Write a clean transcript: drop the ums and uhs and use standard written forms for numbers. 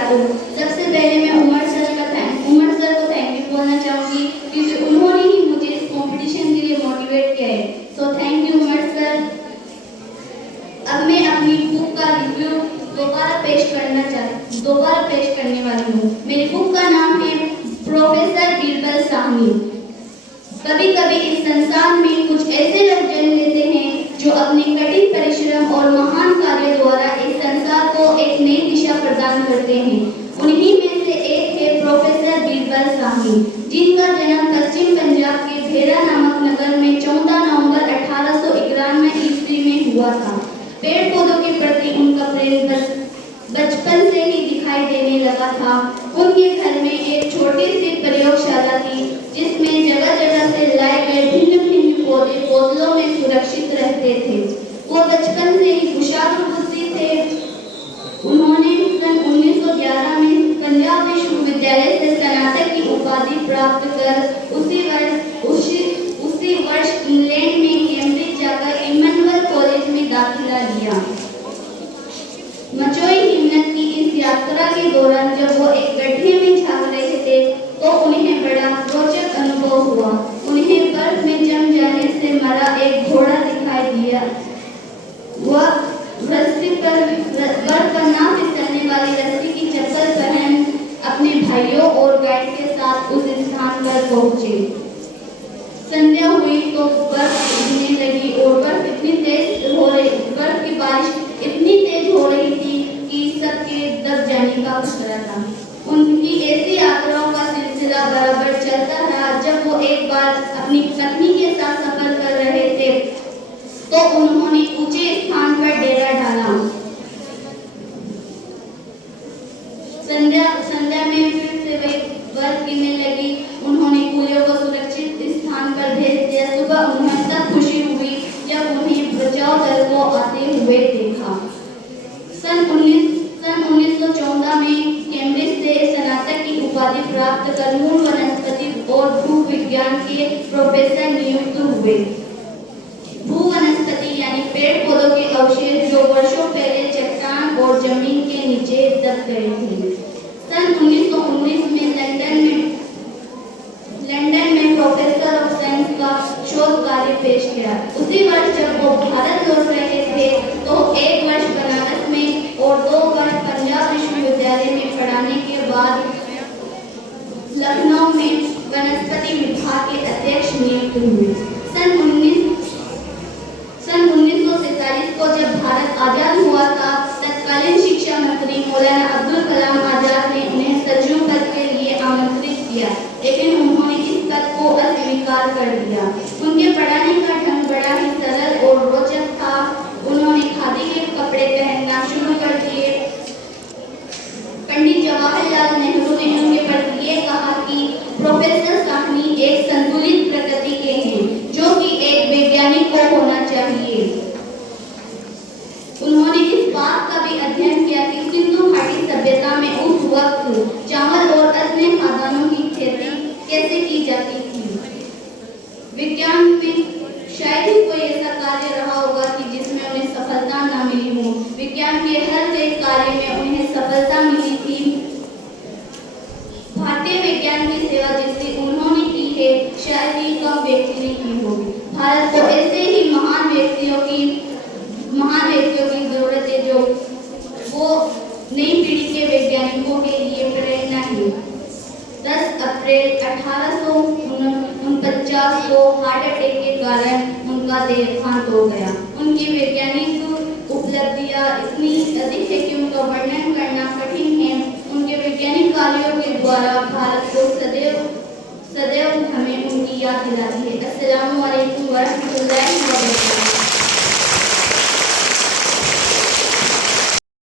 वबरकातुहू। सबसे पहले मैं उमर सर को थैंक यू बोलना चाहूँगी क्योंकि उन्होंने ही मुझे इस कंपटीशन के लिए मोटिवेट किया है। So thank you Umar sir. अब मैं अपनी बुक का रिव्यू दोबारा पेश करने वाली हूँ। मेरी बुक का नाम है प्रोफेसर बीरबल साहनी। कभी कभी इस संसार में कुछ ऐसे लोग जन्म लेते हैं जो अपने कठिन परिश्रम और महान कार्य द्वारा इस संसार को एक नई दिशा प्रदान करते हैं। उन्हीं में से एक है प्रोफेसर बीरबल साहनी, जिनका जन्म पश्चिम पंजाब के भेड़ा नामक नगर में 14 नवंबर 1891 ईस्वी में हुआ था। पेड़ पौधों के प्रति उनका प्रेम बचपन से ही दिखाई देने लगा था। उनके घर में एक छोटी सी प्रयोगशाला थी जिसमें जगह जगह से लाए गए भिन्न भिन्न पौधे बोतलों में सुरक्षित रहते थे। वो बचपन से ही कुशाग्र बुद्धि थे। उन्होंने सन 1911 में पंजाब विश्वविद्यालय से स्नातक की उपाधि प्राप्त कर उसी वर्ष इंग्लैंड में कैम्ब्रिज जाकर इमैनुअल कॉलेज में दाखिला लिया। मचोई हिम्मत की इस यात्रा के दौरान जब वो एक गड्ढे में झांक रहे थे तो उन्हें बड़ा रोचक अनुभव हुआ। उन्हें बर्फ में जम जाने से मरा एक घोड़ा दिखाई दिया। वह रस्सी पर बर्फ पर ना फिसलने वाली रस्सी की चप्पल पहन अपने भाइयों और गाइड के साथ उस स्थान पर पहुंचे। संध्या हुई तो बर्फ गिरने लगी और बर्फ की बारिश इतनी तेज हो रही थी कि सबके दब जाने का खतरा था। उनकी ऐसी यात्राओं का सिलसिला बराबर चलता रहा। जब वो एक बार अपनी पत्नी के साथ सफर कर रहे थे तो उन्होंने ऊंचे स्थान पर डेरा डाला। संध्या में फिर से वही बर्फ गिरने लगी। उन्होंने कूलियों को सुरक्षित स्थान पर भेज दिया। सुबह उन्हें तब खुशी हुई जब उन्हें बचाव दल को आते हुए देखा। सन 1914 में कैम्ब्रिज से स्नातक की उपाधि प्राप्त कर मूल वनस्पति और भू विज्ञान के प्रोफेसर नियुक्त हुए। भू वनस्पति यानी पेड़ पौधों के अवशेष जो वर्षों पहले चट्टान और जमीन के नीचे दब गए थे। सन 1919 में लंदन में प्रोफेसर ऑफ साइंस का शोध कार्य पेश किया। उसी वर्ष जब वो भारत लौट रहे थे तो एक वर्ष बनारस में और 2 वर्ष पंजाब विश्वविद्यालय में पढ़ाने के बाद लखनऊ में वनस्पति विभाग के अध्यक्ष नियुक्त हुए। सन 1947 को जब भारत आजाद हुआ था, तत्कालीन शिक्षा मंत्री मौलाना अब्दुल कलाम आजाद ने उन्हें सचिव पद के लिए आमंत्रित किया, लेकिन उन्होंने इस पद को अस्वीकार कर दिया। उनके पढ़ाने का ढंग बड़ा ही सरल और रोचक था। उन्होंने खादी के कपड़े पहनना शुरू कर दिए। पंडित जवाहरलाल नेहरू ने उनके प्रति ये कहा कि प्रोफेसर साहनी एक संतुलित प्रकृति के हैं जो कि एक वैज्ञानिक को होना चाहिए। उन्होंने इस बात का भी अध्ययन किया कि सिंधु घाटी सभ्यता में उस वक्त चावल और अन्य खाद्यान्नों की खेती कैसे की जाती थी। विज्ञान में शायद ही कोई ऐसा कार्य रहा होगा कि जिसमें उन्हें सफलता न मिली हो। विज्ञान के हर एक कार्य में उन्हें सफलता मिली थी। भारतीय विज्ञान की सेवा जितनी उन्होंने की है शायद ही कम व्यक्ति ने की होगी। भारत को ऐसे ही महान व्यक्तियों की जरूरत है जो वो नई पीढ़ी के वैज्ञानिकों के लिए प्रेरणा है। 10 अप्रैल 1849 को हार्ट अटैक के कारण उनका देहांत हो गया। उनकी वैज्ञानिक उपलब्धियां इतनी अधिक है कि उनका वर्णन करना कठिन है। उनके वैज्ञानिक कार्यों के द्वारा भारत को सदैव हमें उनकी याद दिलाती है। अस्सलामु अलैकुम व रहमतुल्लाहि व बरकातहू।